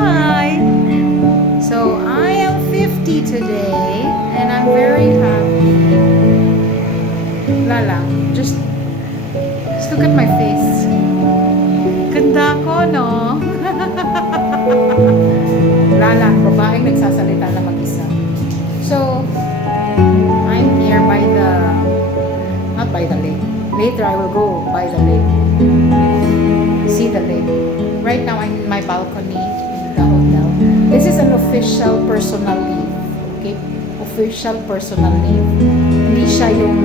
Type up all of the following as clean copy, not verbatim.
Hi! So I am 50 today and I'm very happy. Wala lang. Just look at my face. Ganda ko, no? Wala lang. Babaeng nagsasalita na mag-isa. So, I'm here by the... Not by the lake. Later I will go by the lake. See the lake. Right now I'm in my balcony in the hotel. This is an official personal leave. Okay? Official personal leave. Hindi siya yung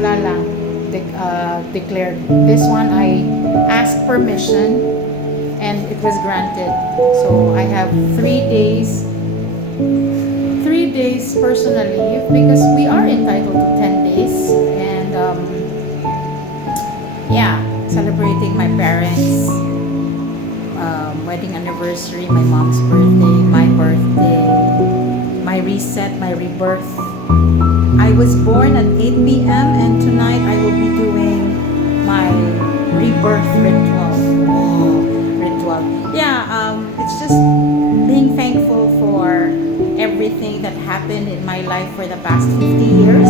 wala lang declared. This one I asked permission and it was granted. So I have 3 days personal leave because we are entitled to 10 days and celebrating my parents wedding anniversary, my mom's birthday, my reset, my rebirth. I was born at 8 p.m. and tonight I will be doing my rebirth ritual. It's just being thankful for everything that happened in my life for the past 50 years.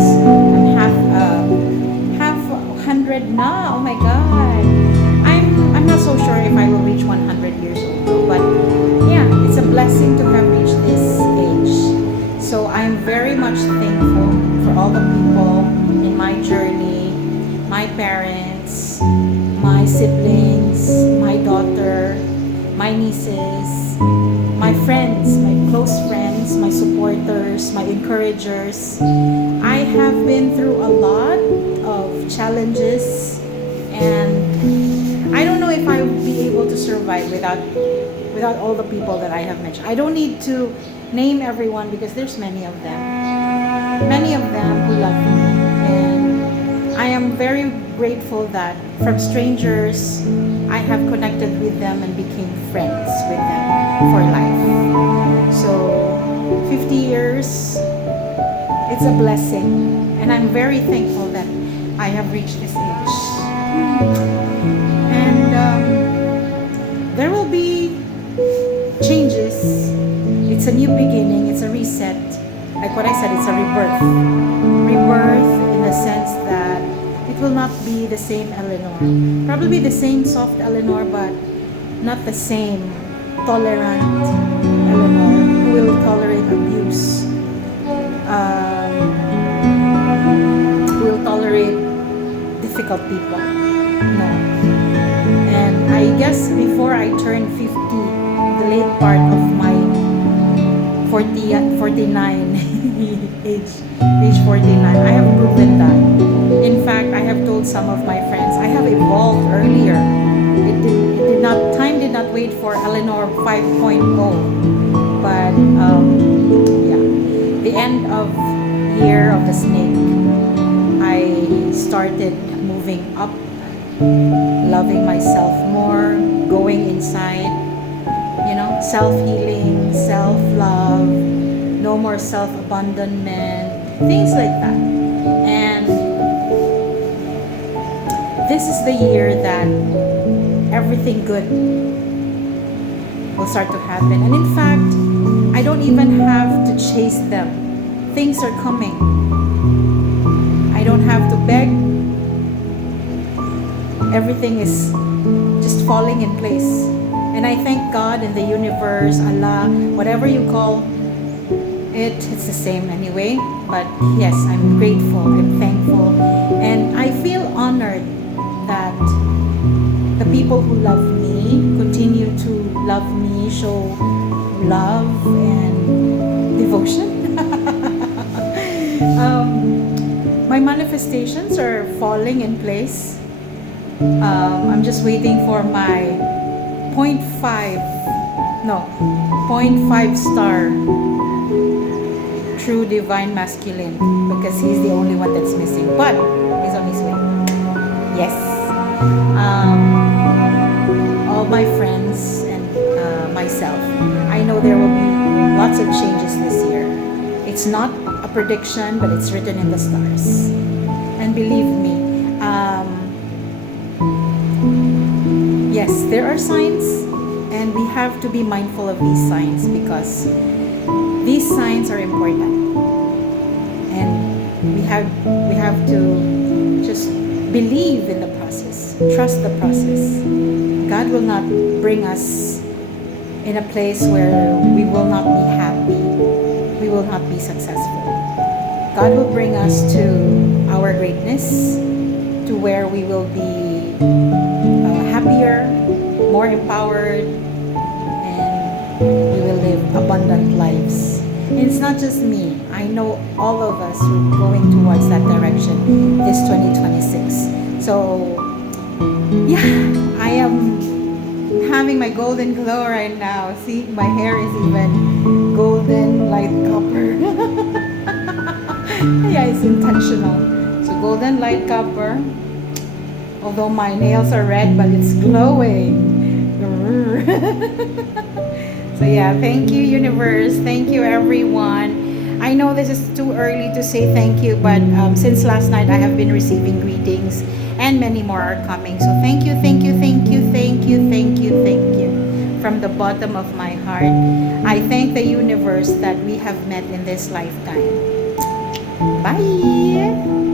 I'm half 100 now. Oh my God. I'm not so sure if I will reach 100 years old, but yeah, it's a blessing to have reached this age. So I'm very much thankful for all the people in my journey, my parents, my siblings, my daughter, my nieces, my friends, my close friends, my supporters, my encouragers. I have been through a lot of challenges and I don't know if I would be able to survive without all the people that I have mentioned. I don't need to name everyone because there's many of them. Many of them who love me. And I am very grateful that from strangers, I have connected with them and became friends with them for life. So, 50 years, it's a blessing. And I'm very thankful that I have reached this age. And there will be changes. It's a new beginning. It's a reset. Like what I said, it's a rebirth. Rebirth in the sense that it will not be the same Eleanor. Probably the same soft Eleanor, but not the same tolerant Eleanor who will tolerate abuse. Who will tolerate difficult people. No. And I guess before I turned 50, the late part of my 49 age 49, I have proven that. In fact, I have told some of my friends, I have evolved earlier. Time did not wait for Eleanor 5.0. But the end of year of the snake, I started moving up, loving myself more, going inside, self-healing, self-love, no more self-abandonment, things like that. And this is the year that everything good will start to happen. And in fact, I don't even have to chase them. Things are coming. I don't have to beg. Everything is just falling in place. And I thank God in the universe, Allah, whatever you call it, it's the same anyway. But yes, I'm grateful, I'm thankful. And I feel honored that the people who love me continue to love me, show love and devotion. My manifestations are falling in place. I'm just waiting for my 0.5 star true divine masculine, because he's the only one that's missing, but he's on his way. Yes. All my friends and myself, I know there will be lots of changes this year. It's not a prediction, but it's written in the stars. And believe me, yes, there are signs And we have to be mindful of these signs because these signs are important. And we have to just believe in the process, trust the process. God will not bring us in a place where we will not be happy, we will not be successful. God will bring us to our greatness, to where we will be happier, more empowered, and we will live abundant lives. And it's not just me. I know all of us are going towards that direction this 2026. So, yeah, I am having my golden glow right now. See, my hair is even golden light copper. Yeah, it's intentional. So golden light copper. Although my nails are red, but it's glowing. So yeah, thank you, universe. Thank you, everyone. I know this is too early to say thank you, but since last night I have been receiving greetings and many more are coming. So thank you, thank you, thank you, thank you, thank you, thank you. From the bottom of my heart, I thank the universe that we have met in this lifetime. Bye!